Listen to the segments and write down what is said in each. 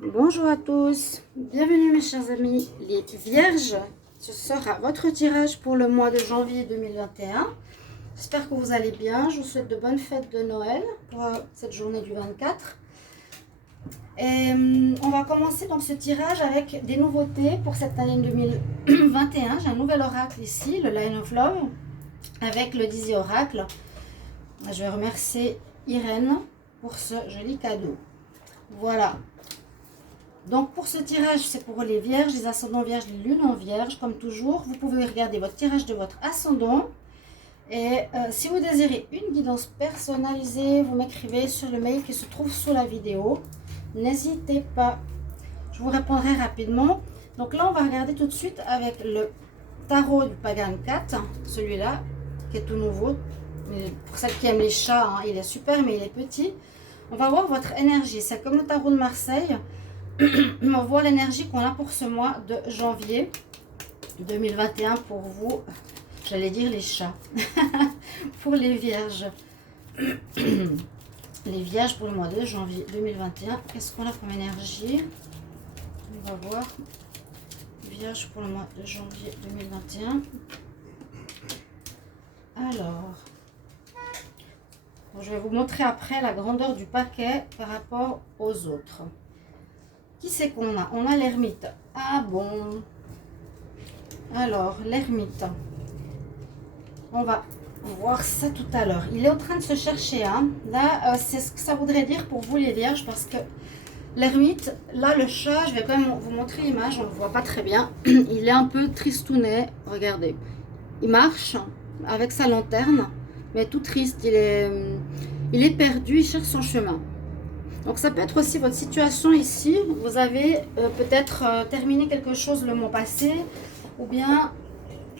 Bonjour à tous, bienvenue mes chers amis les vierges. Ce sera votre tirage pour le mois de janvier 2021. J'espère que vous allez bien, je vous souhaite de bonnes fêtes de Noël pour cette journée du 24. Et on va commencer donc ce tirage avec des nouveautés pour cette année 2021. J'ai un nouvel oracle ici, le Line of Love, avec le Dizzy Oracle. Je vais remercier Irène pour ce joli cadeau. Voilà. Donc pour ce tirage, c'est pour les vierges, les ascendants vierges, les lunes en vierge. Comme toujours, vous pouvez regarder votre tirage de votre ascendant. Et si vous désirez une guidance personnalisée, vous m'écrivez sur le mail qui se trouve sous la vidéo. N'hésitez pas, je vous répondrai rapidement. Donc là, on va regarder tout de suite avec le tarot du Pagan 4, celui-là, qui est tout nouveau. Mais pour celles qui aiment les chats, hein, il est super, mais il est petit. On va voir votre énergie. C'est comme le tarot de Marseille. On voit l'énergie qu'on a pour ce mois de janvier 2021 pour vous. J'allais dire les chats. Pour les vierges. Les vierges pour le mois de janvier 2021. Qu'est-ce qu'on a comme énergie? On va voir. Vierge pour le mois de janvier 2021. Alors, je vais vous montrer après la grandeur du paquet par rapport aux autres. Qui c'est qu'on a? On a l'ermite. Ah bon. Alors, l'ermite. On va voir ça tout à l'heure. Il est en train de se chercher. Hein. Là, c'est ce que ça voudrait dire pour vous les vierges. Parce que l'ermite, là, le chat, je vais quand même vous montrer l'image. On ne le voit pas très bien. Il est un peu tristounet. Regardez. Il marche avec sa lanterne. Mais tout triste. Il est perdu. Il cherche son chemin. Donc ça peut être aussi votre situation ici. Vous avez peut-être terminé quelque chose le mois passé. Ou bien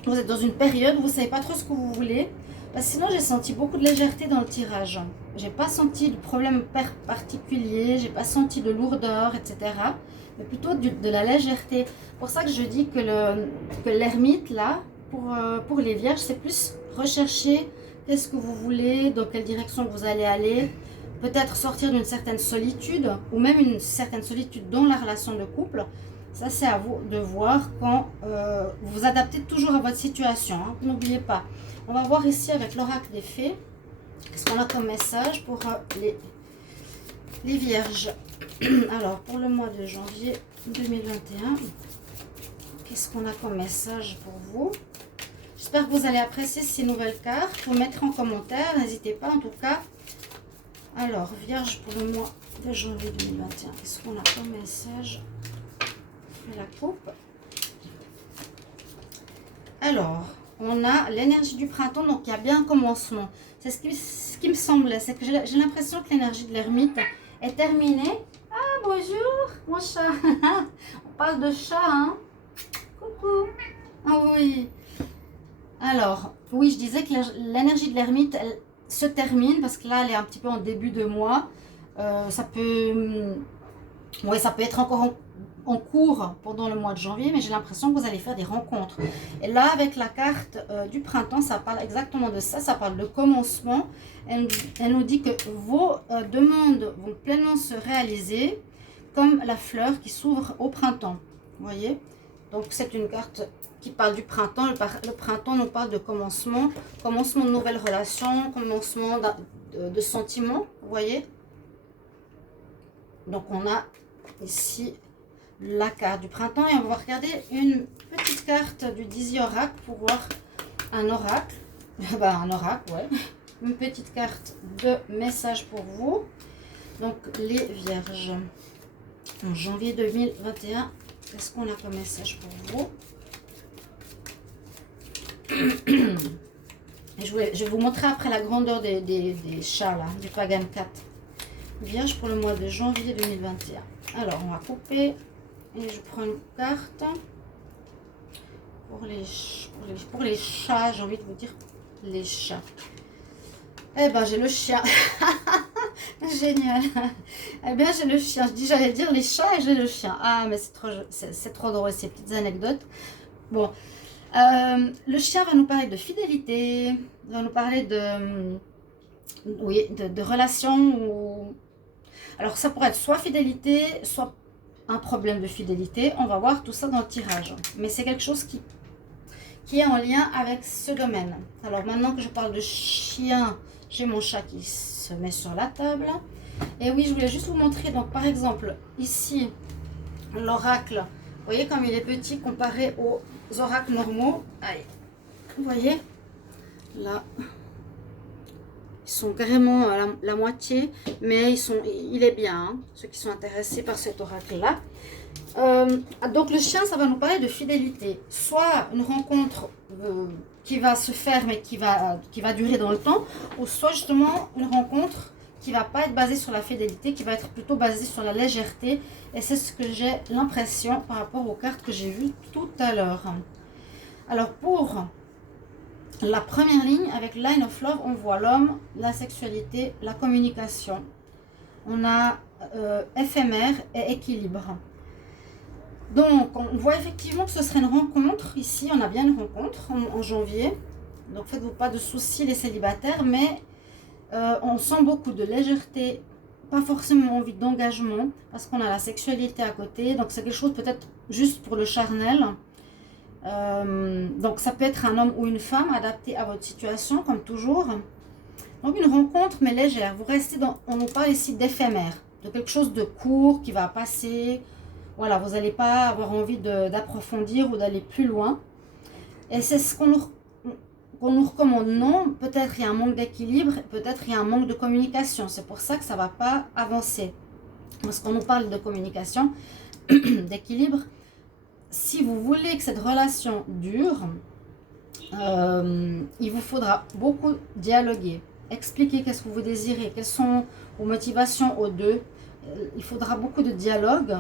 vous êtes dans une période où vous ne savez pas trop ce que vous voulez. Parce que sinon j'ai senti beaucoup de légèreté dans le tirage. J'ai pas senti de problème particulier. J'ai pas senti de lourdeur, etc. Mais plutôt de la légèreté. C'est pour ça que je dis que l'ermite là, pour les vierges, c'est plus rechercher qu'est-ce que vous voulez, dans quelle direction vous allez aller. Peut-être sortir d'une certaine solitude, ou même une certaine solitude dans la relation de couple. Ça, c'est à vous de voir quand vous vous adaptez toujours à votre situation. Hein. N'oubliez pas. On va voir ici avec l'oracle des fées. Qu'est-ce qu'on a comme message pour les vierges? Alors, pour le mois de janvier 2021, qu'est-ce qu'on a comme message pour vous? J'espère que vous allez apprécier ces nouvelles cartes. Vous mettrez en commentaire. N'hésitez pas, en tout cas. Alors, vierge pour le mois de janvier 2021. Qu'est-ce qu'on a comme message? La coupe. Alors, on a l'énergie du printemps, donc il y a bien un commencement. C'est ce qui me semblait, c'est que j'ai l'impression que l'énergie de l'ermite est terminée. Ah, bonjour, mon chat. On parle de chat, hein. Coucou. Ah oui. Alors, oui, je disais que l'énergie de l'ermite, elle se termine, parce que là, elle est un petit peu en début de mois. Ça peut... Oui, ça peut être encore en cours pendant le mois de janvier, mais j'ai l'impression que vous allez faire des rencontres. Et là, avec la carte du printemps, ça parle exactement de ça. Ça parle de commencement. Elle nous dit que vos demandes vont pleinement se réaliser comme la fleur qui s'ouvre au printemps. Vous voyez? Donc, c'est une carte qui parle du printemps. Le printemps nous parle de commencement. Commencement de nouvelles relations, commencement de sentiments. Vous voyez? Donc, on a ici la carte du printemps et on va regarder une petite carte du Dizzy Oracle pour voir un oracle. Un oracle, ouais. Une petite carte de message pour vous. Donc, les vierges. En janvier 2021, qu'est-ce qu'on a comme message pour vous? Et je vais vous montrer après la grandeur des chats, là, du Pagan 4. Vierge pour le mois de janvier 2021. Alors, on va couper. Et je prends une carte pour les chats, j'ai envie de vous dire les chats. Eh ben, j'ai le chien. Génial. Eh bien, j'ai le chien. J'allais dire les chats et j'ai le chien. Ah, mais c'est trop drôle, ces petites anecdotes. Bon, le chien va nous parler de fidélité, va nous parler de relations. Alors, ça pourrait être soit fidélité, soit un problème de fidélité. On va voir tout ça dans le tirage. Mais c'est quelque chose qui est en lien avec ce domaine. Alors maintenant que je parle de chien, j'ai mon chat qui se met sur la table. Et oui, je voulais juste vous montrer, donc par exemple, ici, l'oracle. Vous voyez comme il est petit comparé aux oracles normaux. Allez, vous voyez, là, ils sont carrément à la moitié, mais il est bien, hein, ceux qui sont intéressés par cet oracle-là. Donc le chien, ça va nous parler de fidélité. Soit une rencontre qui va se faire, mais qui va durer dans le temps, ou soit justement une rencontre qui va pas être basée sur la fidélité, qui va être plutôt basée sur la légèreté. Et c'est ce que j'ai l'impression par rapport aux cartes que j'ai vues tout à l'heure. Alors pour la première ligne, avec Line of Love, on voit l'homme, la sexualité, la communication. On a éphémère et équilibre. Donc, on voit effectivement que ce serait une rencontre. Ici, on a bien une rencontre en janvier. Donc, faites-vous pas de soucis les célibataires, mais on sent beaucoup de légèreté, pas forcément envie d'engagement, parce qu'on a la sexualité à côté. Donc, c'est quelque chose peut-être juste pour le charnel. Donc, ça peut être un homme ou une femme adapté à votre situation, comme toujours. Donc, une rencontre, mais légère. Vous restez dans, on nous parle ici d'éphémère, de quelque chose de court qui va passer. Voilà, vous n'allez pas avoir envie d'approfondir ou d'aller plus loin. Et c'est ce qu'on nous recommande. Non, peut-être il y a un manque d'équilibre, peut-être il y a un manque de communication. C'est pour ça que ça ne va pas avancer. Parce qu'on nous parle de communication, d'équilibre. Si vous voulez que cette relation dure, il vous faudra beaucoup dialoguer. Expliquer qu'est-ce que vous désirez, quelles sont vos motivations aux deux. Il faudra beaucoup de dialogue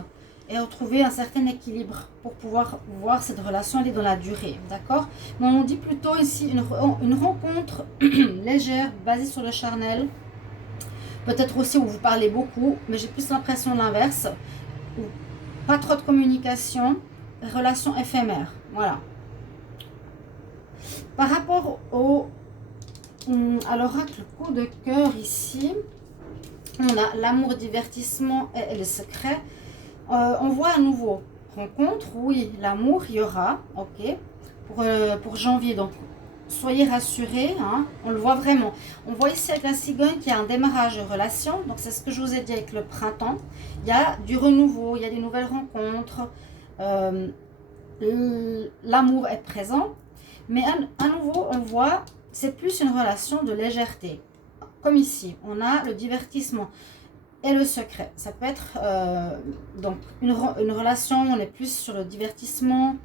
et retrouver un certain équilibre pour pouvoir voir cette relation aller dans la durée, d'accord? Mais on dit plutôt ici une rencontre légère, basée sur le charnel, peut-être aussi où vous parlez beaucoup, mais j'ai plus l'impression de l'inverse, pas trop de communication, relation éphémère, voilà. Par rapport à l'oracle coup de cœur ici, on a l'amour, divertissement et le secret. On voit à nouveau rencontre, oui, l'amour, il y aura, ok, pour janvier, donc soyez rassurés, hein, on le voit vraiment. On voit ici avec la cigogne qu'il y a un démarrage de relation, donc c'est ce que je vous ai dit avec le printemps. Il y a du renouveau, il y a des nouvelles rencontres, l'amour est présent, mais à nouveau, on voit, c'est plus une relation de légèreté. Comme ici, on a le divertissement. Et le secret, ça peut être donc une relation, on est plus sur le divertissement,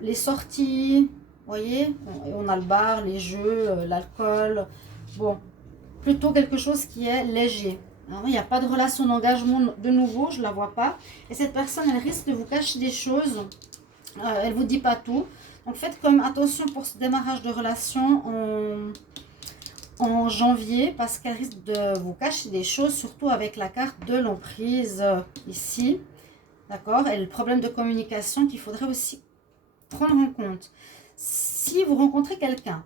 les sorties, vous voyez, on a le bar, les jeux, l'alcool, bon, plutôt quelque chose qui est léger. Alors, il n'y a pas de relation d'engagement de nouveau, je ne la vois pas. Et cette personne, elle risque de vous cacher des choses, elle ne vous dit pas tout. Donc faites comme attention pour ce démarrage de relation en janvier, parce qu'elle risque de vous cacher des choses, surtout avec la carte de l'emprise ici, d'accord, et le problème de communication qu'il faudrait aussi prendre en compte. Si vous rencontrez quelqu'un,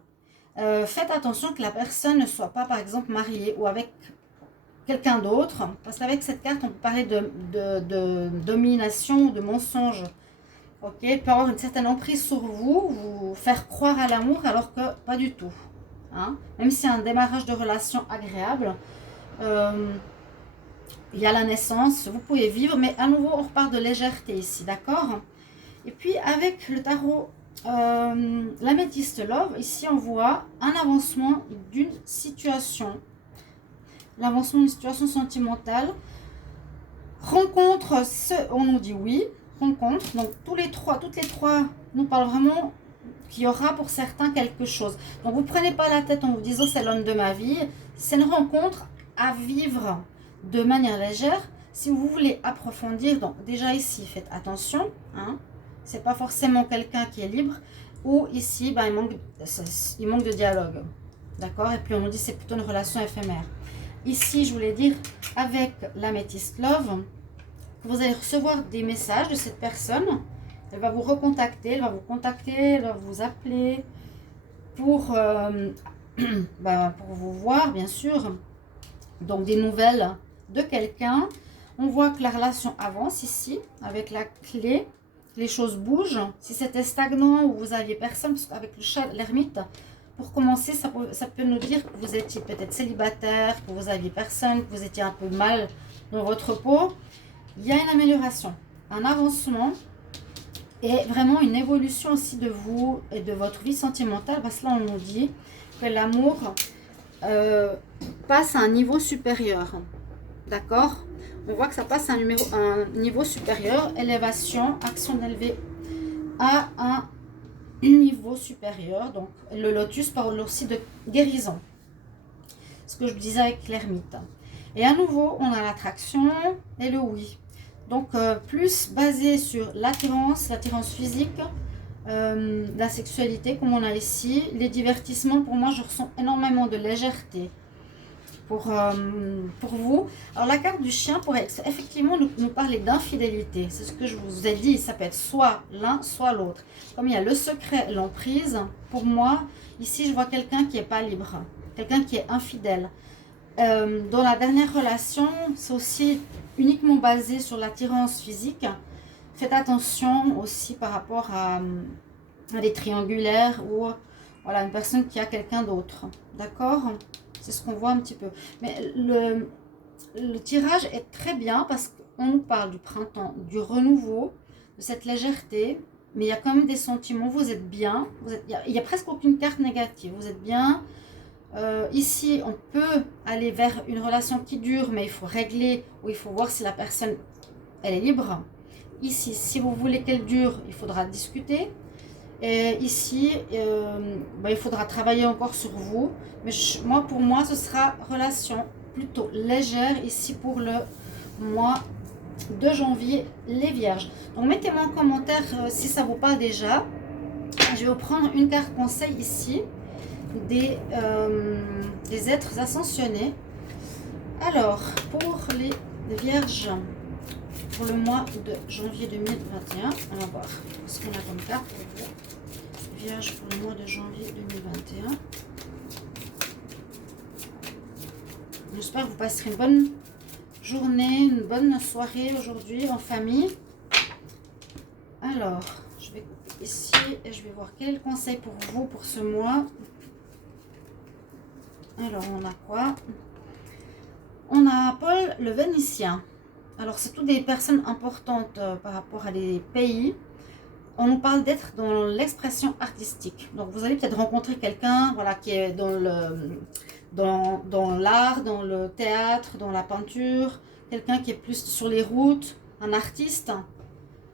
faites attention que la personne ne soit pas par exemple mariée ou avec quelqu'un d'autre, parce qu'avec cette carte on peut parler de domination ou de mensonge. Ok, il peut avoir une certaine emprise sur vous, vous faire croire à l'amour alors que pas du tout. Hein, même si c'est un démarrage de relation agréable, il y a la naissance, vous pouvez vivre, mais à nouveau on repart de légèreté ici, d'accord? Et puis avec le tarot l'améthyste love, ici on voit un avancement d'une situation, l'avancement d'une situation sentimentale, rencontre, on nous dit oui, rencontre, donc toutes les trois nous parlent vraiment qu'il y aura pour certains quelque chose. Donc vous ne prenez pas la tête en vous disant c'est l'homme de ma vie. C'est une rencontre à vivre de manière légère. Si vous voulez approfondir, donc déjà ici faites attention, hein, c'est pas forcément quelqu'un qui est libre, ou ici ben, il manque de dialogue, d'accord, et puis on nous dit c'est plutôt une relation éphémère. Ici je voulais dire avec l'améthyste love, vous allez recevoir des messages de cette personne. Elle va vous recontacter, elle va vous contacter, elle va vous appeler pour vous voir, bien sûr. Donc, des nouvelles de quelqu'un. On voit que la relation avance ici, avec la clé. Les choses bougent. Si c'était stagnant ou vous aviez personne, parce qu'avec le chat, l'ermite, pour commencer, ça peut nous dire que vous étiez peut-être célibataire, que vous aviez personne, que vous étiez un peu mal dans votre peau. Il y a une amélioration, un avancement et vraiment une évolution aussi de vous et de votre vie sentimentale. Parce que là, on nous dit que l'amour passe à un niveau supérieur. D'accord? On voit que ça passe à un niveau supérieur, élévation, action d'élevée à un niveau supérieur. Donc, le lotus parle aussi de guérison. Ce que je disais avec l'ermite. Et à nouveau, on a l'attraction et le oui. Donc, plus basé sur l'attirance physique, la sexualité, comme on a ici. Les divertissements, pour moi, je ressens énormément de légèreté. Pour vous. Alors la carte du chien pourrait effectivement nous parler d'infidélité. C'est ce que je vous ai dit, ça peut être soit l'un, soit l'autre. Comme il y a le secret, l'emprise, pour moi, ici je vois quelqu'un qui n'est pas libre, quelqu'un qui est infidèle. Dans la dernière relation, c'est aussi uniquement basé sur l'attirance physique. Faites attention aussi par rapport à des triangulaires ou voilà, une personne qui a quelqu'un d'autre. D'accord ? C'est ce qu'on voit un petit peu. Mais le tirage est très bien parce qu'on nous parle du printemps, du renouveau, de cette légèreté. Mais il y a quand même des sentiments. Vous êtes bien. Il n'y a presque aucune carte négative. Vous êtes bien. Ici, on peut aller vers une relation qui dure, mais il faut régler ou il faut voir si la personne elle est libre. Ici, si vous voulez qu'elle dure, il faudra discuter. Et ici, il faudra travailler encore sur vous. Mais pour moi, ce sera relation plutôt légère ici pour le mois de janvier, les vierges. Donc, mettez-moi en commentaire si ça vous parle déjà. Je vais vous prendre une carte conseil ici des êtres ascensionnés. Alors, pour les vierges, pour le mois de janvier 2021, on va voir ce qu'on a comme carte pour vous. Vierge pour le mois de janvier 2021. J'espère que vous passerez une bonne journée, une bonne soirée aujourd'hui en famille. Alors, je vais ici et je vais voir quel est le conseil pour vous pour ce mois. Alors, on a quoi? On a Paul le Vénitien. Alors, c'est toutes des personnes importantes par rapport à des pays. On nous parle d'être dans l'expression artistique. Donc, vous allez peut-être rencontrer quelqu'un voilà, qui est dans l'art, dans le théâtre, dans la peinture. Quelqu'un qui est plus sur les routes, un artiste.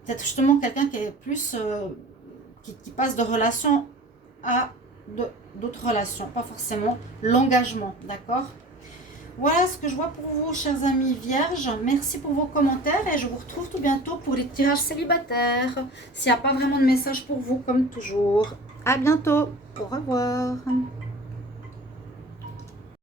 Peut-être justement quelqu'un qui est plus... qui passe de relations à d'autres relations. Pas forcément l'engagement, d'accord ? Voilà ce que je vois pour vous, chers amis vierges. merci pour vos commentaires et je vous retrouve tout bientôt pour les tirages célibataires. S'il n'y a pas vraiment de message pour vous, comme toujours. À bientôt. Au revoir.